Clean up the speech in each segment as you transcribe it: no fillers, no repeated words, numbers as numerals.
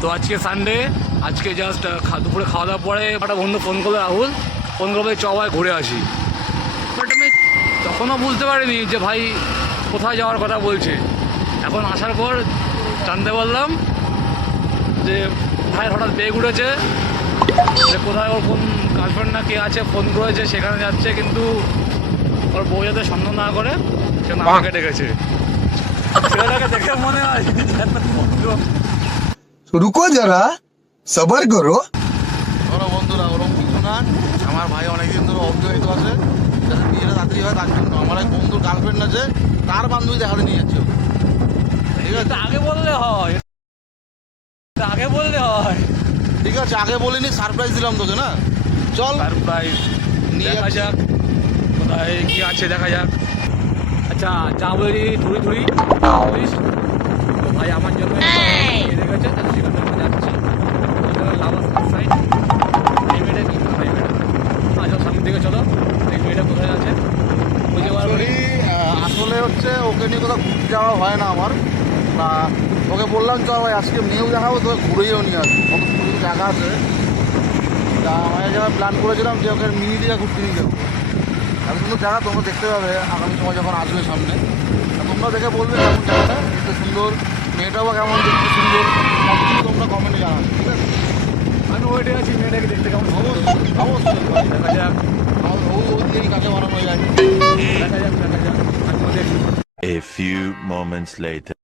তো আজকে সানডে, আজকে জাস্ট দুপুরে খাওয়া দাওয়ার পরে একটা বন্ধু ফোন করলো, রাহুল ফোন করবে চ ভাই ঘুরে আসি। বাট আমি তখনও বুঝতে পারিনি যে ভাই কোথায় যাওয়ার কথা বলছে। এখন আসার পর জানতে পারলাম যে ভাই হঠাৎ বেগ উঠেছে, যে কোথায় ওর কোন গার্লফ্রেন্ড না কে আছে ফোন করেছে, সেখানে যাচ্ছে, কিন্তু ওর বউ যাতে সন্দেহ না করে সে আমাকে ডেকেছে। ছেলেটাকে দেখে মনে হয় রুকো যারা সবার করো। ধরো বন্ধুরা ওরকম কিছু না, আমার ভাই অনেকদিন ধরে অবিবাহিত আছে, যাতে বিয়েটা তাড়াতাড়ি হয় তার জন্য আমার এক বন্ধুর গার্লফ্রেন্ড আছে, তার বান্ধবী দেখাতে নিয়ে যাচ্ছে। ঠিক আছে, আগে বললে হয়, আগে বললে হয়। ঠিক আছে, আগে বলিনি, সারপ্রাইজ দিলাম তোকে না। চল সারপ্রাইজ নিয়ে দেখা যাচ্ছি। যাক কোথায় কি আছে, দেখা যাক। আচ্ছা যা বলি ধুড়ি ধুড়ি বলিস তো ভাই আমার জন্য দেখেছে, সেখানে আমরা যাচ্ছি লাভাস সাইড। এই মেয়েটা কি ভাই মেয়েটা আচ্ছা সামনের দিকে চলো, এই মেয়েটা কোথায় আছে বুঝতে পারবো। Actually, আসলে হচ্ছে ওকে নিয়ে কোথাও ঘুরতে যাওয়া হয় না আমার। তা ওকে বললাম চল ভাই আজকে মেয়েও দেখাবো, তোকে ঘুরেও নিয়ে আসবো, কত সুন্দর জায়গা আছে। তা আমি যারা প্ল্যান করেছিলাম যে ওকে মিনি দিঘা ঘুরতে নিয়ে যাবো। এত সুন্দর জায়গা তোমরা দেখতে পাবে আগামী সময় যখন আসবে সামনে। তা তোমরা দেখে বলবে কেমন জায়গাটা, দেখতে সুন্দর, মেয়েটাও বা কেমন দেখতে সুন্দর, সব কিছু তোমরা কমেন্টে জানাবে। ঠিক আছে, আমি ওইটাই আছি, মেয়েটাকে দেখতে কেমন অবশ্যই অবশ্যই দেখা যাক, ওই দিয়েই কাছে বানানো যায়। দেখা যাক, দেখা যাক। আমি দেখি A few moments later.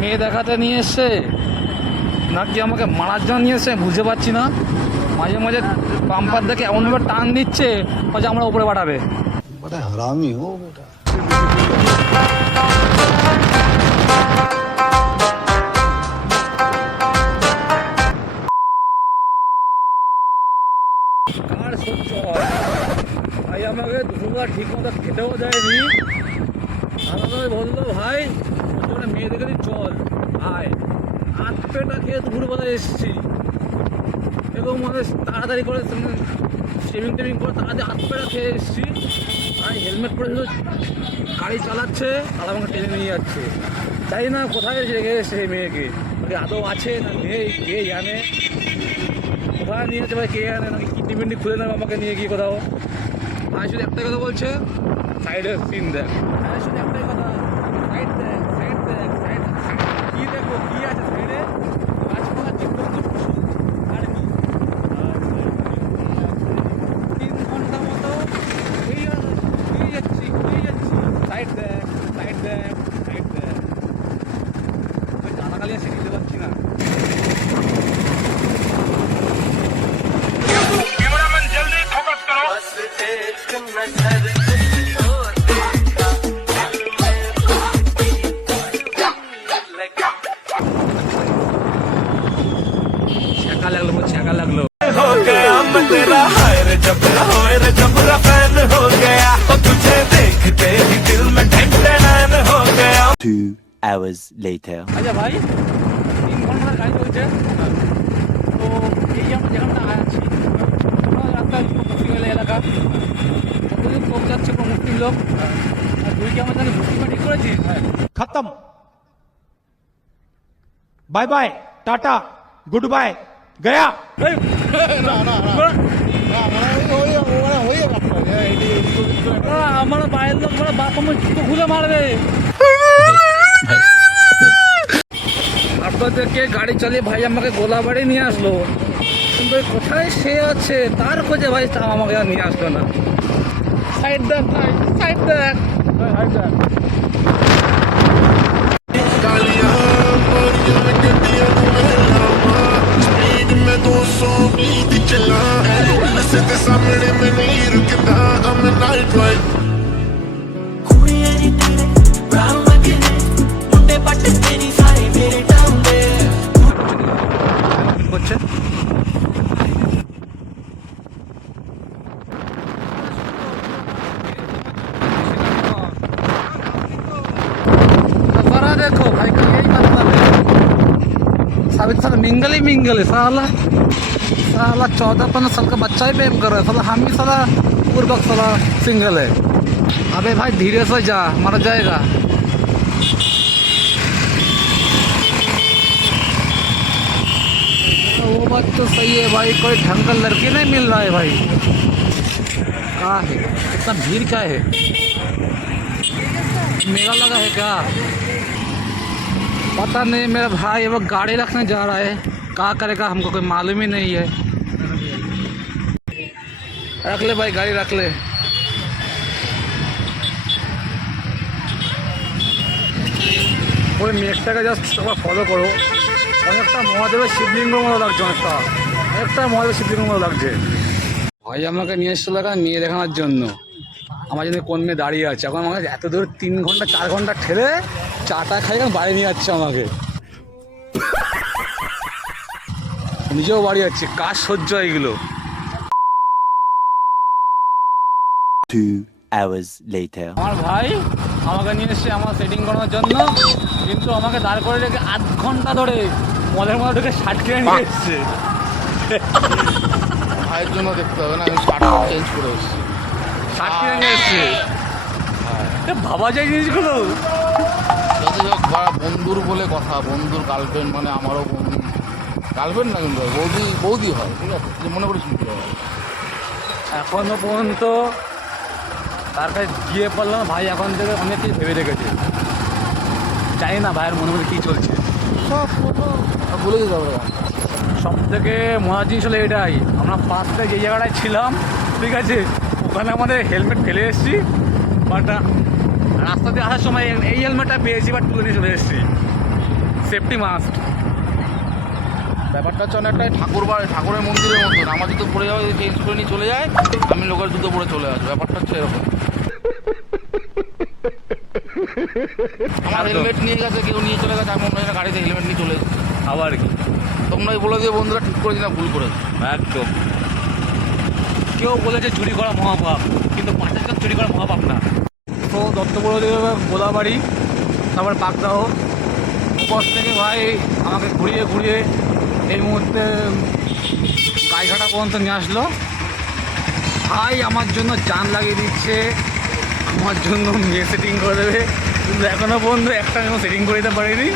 মেয়ে দেখাতে নিয়ে এসছে নাকি আমাকে মারার জন্য নিয়ে এসছে বুঝতে পারছি না। মাঝে মাঝে পাম্পার দেখে এমনভাবে টান দিচ্ছে যে আমরা উপরে পাঠাবে। बड़ा हरामी हो बेटा। কার সহ্য হয় ভাই, আমাকে দুপুরবেলা ঠিক মতো খেতেও দেয়নি। আমাকে বললো ভাই ওর জন্য মেয়ে দেখে দিই চল ভাই, হাত পেটা খেয়ে দুপুরবেলা এসেছি এবং মানে তাড়াতাড়ি করে শেভিং টেভিং করে তাড়াতাড়ি হাত পেটা খেয়ে এসেছি। আর হেলমেট পরে শুধু গাড়ি চালাচ্ছে আর আমাকে টেনে নিয়ে যাচ্ছে। জানি না কোথায় রেখে এসছে সেই মেয়েকে, ওকে আদৌ আছে না নেই কে জানে। কোথায় নিয়ে যাচ্ছে ভাই কে জানে, নাকি কিডনি মিডনি খুলে নেবে আমাকে নিয়ে গিয়ে কোথাও। ভাই শুধু একটাই কথা বলছে, সাইডের সিন দেখ। ভাই শুধু একটাই কথা, সাইড দেখ, সাইড দেখ, সাইড কি দেখবো, কি আছে সাইডে, গাছপালা জীবজন্তু পশু আর কি। 3 ঘন্টা মতো ঘুরিয়ে যাচ্ছি, সাইড দেখ, সাইড দেখ, সাইড দেখ। টানা খালি আসে দিতে পারছি না। छक्का लगलो, मुझे छक्का लगलो। हो गया मैं तेरा हाय रे जबरा फैन हो गया, और तुझे देखते ही दिल में ढंढन हो गया। 2 hours later. আচ্ছা ভাই 3 ঘন্টা গাড়ি চলছে, তো এই আমরা যেখানটা আছি রাস্তা মুসলিম এলাকা, কতজন লোক যাচ্ছে, কোনো মুসলিম লোক। আর তুই কি আমার জানি মুসলিমা ঠিক করেছিস? खत्म bye bye tata goodbye गया। আমার বাইরের লোক মানে বাপ আমার জুতো খুলে মারবে। আপনাদেরকে গাড়ি চালিয়ে ভাই আমাকে গোলাবাড়ি নিয়ে আসলো, কিন্তু কোথায় সে আছে তার খোঁজে ভাই তা আমাকে আর নিয়ে আসলো না। সাইড দেখ ভাই, সাইড দেখ, সাইড দেখ। হচ্ছে देखो भाई का यही मतलब है, साबित साला मिंगल ही मिंगल है साला। साला 14-15 साल का बच्चा ही प्रेम कर रहा है साला, हम ही साला पूर्वक साला सिंगल है। अबे भाई धीरे से जा, मर जाएगा। बात तो सही है भाई, कोई ढंग का लड़के नहीं मिल रहा है भाई। कहाँ है, इतना भीड़ क्या है, मेला लगा है क्या? पता नहीं मेरा भाई वो गाड़ी रखने जा रहा है, क्या करेगा हमको कोई मालूम ही नहीं है। रख ले भाई, गाड़ी रख ले। ওই মেঘটাকে জাস্ট সবাই ফলো করো, অনেকটা মহাদেবের শিবলিঙ্গর মতো লাগছে, অনেকটা মহাদেবের শিবলিঙ্গর মতো লাগছে। ভাই আমাকে নিয়ে এসেছিল এখানে মেয়ে দেখানোর জন্য, আমার জন্য কোন মেয়ে দাঁড়িয়ে আছে। এখন আমাকে এত দূর 3 ঘন্টা 4 ঘন্টা ঠেলে চাটা খাই এখন বাড়ি নিয়ে যাচ্ছে আমাকে, নিজেও বাড়ি যাচ্ছে। কাজ সহ্য এগুলো। 2 hours later. আমার ভাই আমাকে নিয়ে এসছে আমার সেটিং করানোর জন্য, কিন্তু আমাকে দাঁড় করে রেখে 8 ঘন্টা ধরে মদের মধ্যে ঢুকে শার্ট কিনে নিয়ে এসছে। ভাইয়ের জন্য দেখতে হবে না, আমি শার্টটা চেঞ্জ করে এসেছি। শার্ট কিনে নিয়ে এসছে, ভাবা যায় জিনিসগুলো। যতই হোক বন্ধুর বলে কথা, বন্ধুর গার্লফ্রেন্ড মানে আমারও বন্ধু, গার্লফ্রেন্ড না কিন্তু বৌদি হয়, ঠিক আছে, যে মনে করে শুনতে হবে। এখনো পর্যন্ত তার কাছে গিয়ে পড়লাম, ভাই এখন থেকে অনেক কিছু ভেবে রেখেছে, জানি না ভাইয়ের মনে মধ্যে কী চলছে। সব ভুলে যেতে হবে। সব থেকে মজার জিনিস হলো এটাই, আমরা ফার্স্টে যে জায়গাটায় ছিলাম, ঠিক আছে, ওখানে আমাদের হেলমেট ফেলে এসেছি, বাট রাস্তাতে আসার সময় এই হেলমেটটা পেয়েছি, বাট তুলে নিয়ে চলে এসেছি। Safety must. ব্যাপারটা হচ্ছে অনেকটাই ঠাকুরের মন্দিরের মতন, আমার জুতো পরে যাবে, চেঞ্জ করে নিয়ে চলে যায়, আমি লোকের জুতো পরে চলে আসবো। ব্যাপারটা হচ্ছে এরকম। আমার হেলমেট নিয়ে গেছে, কেউ নিয়ে চলে গেছে, আমি অন্য একটা গাড়িতে হেলমেট নিয়ে চলে এসেছি। আবার কি তোমরাই বলে দিয়ে বন্ধুরা ঠিক করেছি না ভুল করেছি। একদম। কেউ বলেছে চুরি করা মহাপাপ, কিন্তু পাটের কাজ চুরি করা মহাপাপ না। তো দত্তপুর গোলাবাড়ি, তারপর পাকদাহ, উপর থেকে ভাই আমাকে ঘুরিয়ে ঘুরিয়ে এই মুহূর্তে গাইঘাটা পর্যন্ত নিয়ে আসলো। ভাই আমার জন্য জান লাগিয়ে দিচ্ছে, আমার জন্য মেয়ে সেটিং করে দেবে, কিন্তু এখনও পর্যন্ত একটা মেয়ে সেটিং করে দিতে পারিনি।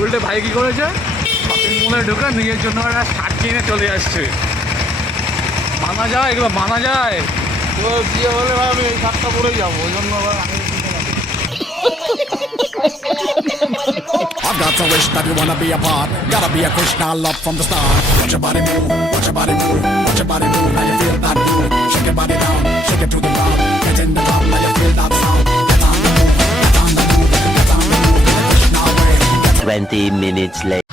উল্টে ভাই কী করেছে, শপিং মলে ঢুকে নিজের জন্য একটা শার্ট কিনে চলে আসছে। মানা যায় এগুলো, মানা যায়? তো বিয়ে হলে ভাই আমি এই শার্টটা পরেই যাবো, ওই জন্য আবার আমি I got a wish that you wanna be a part. Gotta be a Krishna love from the start. Watch your body move, watch your body move, watch your body move. Now you feel that move. Shake your body down, shake it to the ground. Get in the drum, now you feel that sound. Get on the move, get on the move, get on the move. Krishna way. 20 minutes later.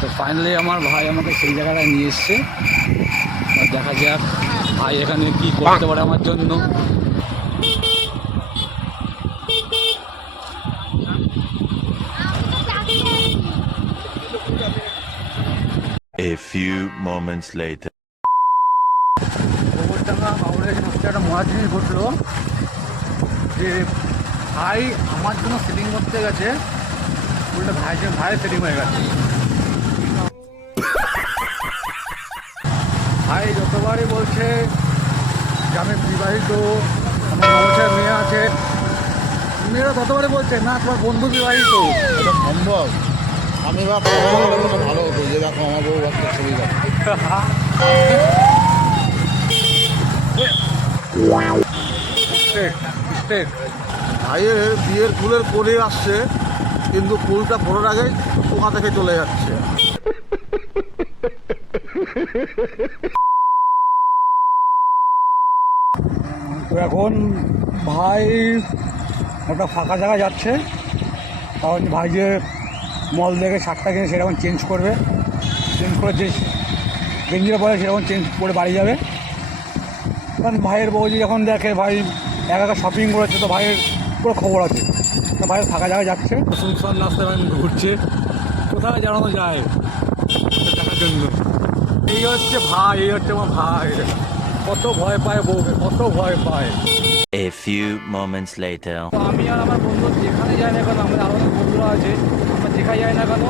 তো finally আমার ভাই আমাকে সেই জায়গাটায় নিয়ে এসছে। দেখা যাক ভাই এখানে কি করতে পারে আমার জন্য। A few moments later. Gobardanga হাওড়ে সবচেয়ে একটা মজার জিনিস ঘটলো যে ভাই আমার জন্য সেটিং করতে গেছে, উল্টে ভাইয়ের সেটিং হয়ে গেছে। ভাই যতবারই বলছে যে আমি বিবাহিত, আমার 9 বছরের মেয়ে আছে, মেয়েরা ততবারই বলছে না তোমার বন্ধু বিবাহিত। এটা সম্ভব? আমি বা ভালো হতো যে দেখো আমার বউ বাচ্চা ছবি দেখো। ভাইয়ের বিয়ের ফুলের কোলে আসছে, কিন্তু ফুলটা ফোটার আগে পোকা থেকে চলে যাচ্ছে। তো এখন ভাই একটা ফাঁকা জায়গায় যাচ্ছে, কারণ ভাই যে মল থেকে শার্টটা কিনে সেরকম চেঞ্জ করবে, চেঞ্জ করে যে গেঞ্জিটা পরে সেরকম চেঞ্জ করে বাড়ি যাবে। কারণ ভাইয়ের বউ যখন দেখে ভাই একা শপিং করেছে, তো ভাইয়ের পুরো খবর আছে। তো ভাইয়ের ফাঁকা জায়গায় যাচ্ছে, সুনসান রাস্তায় ঘুরছে, কোথায় জানানো যায় দেখার জন্য। এই হচ্ছে ভাই, এই হচ্ছে আমার ভাই, কত ভয় পায় বউকে, কত ভয় পায়। A few moments later. তো আমি আর আমার বন্ধু যেখানে যাই না কেন, আমাদের আরও অনেক বন্ধুরা আছে, আমরা যেখানে যাই না কেন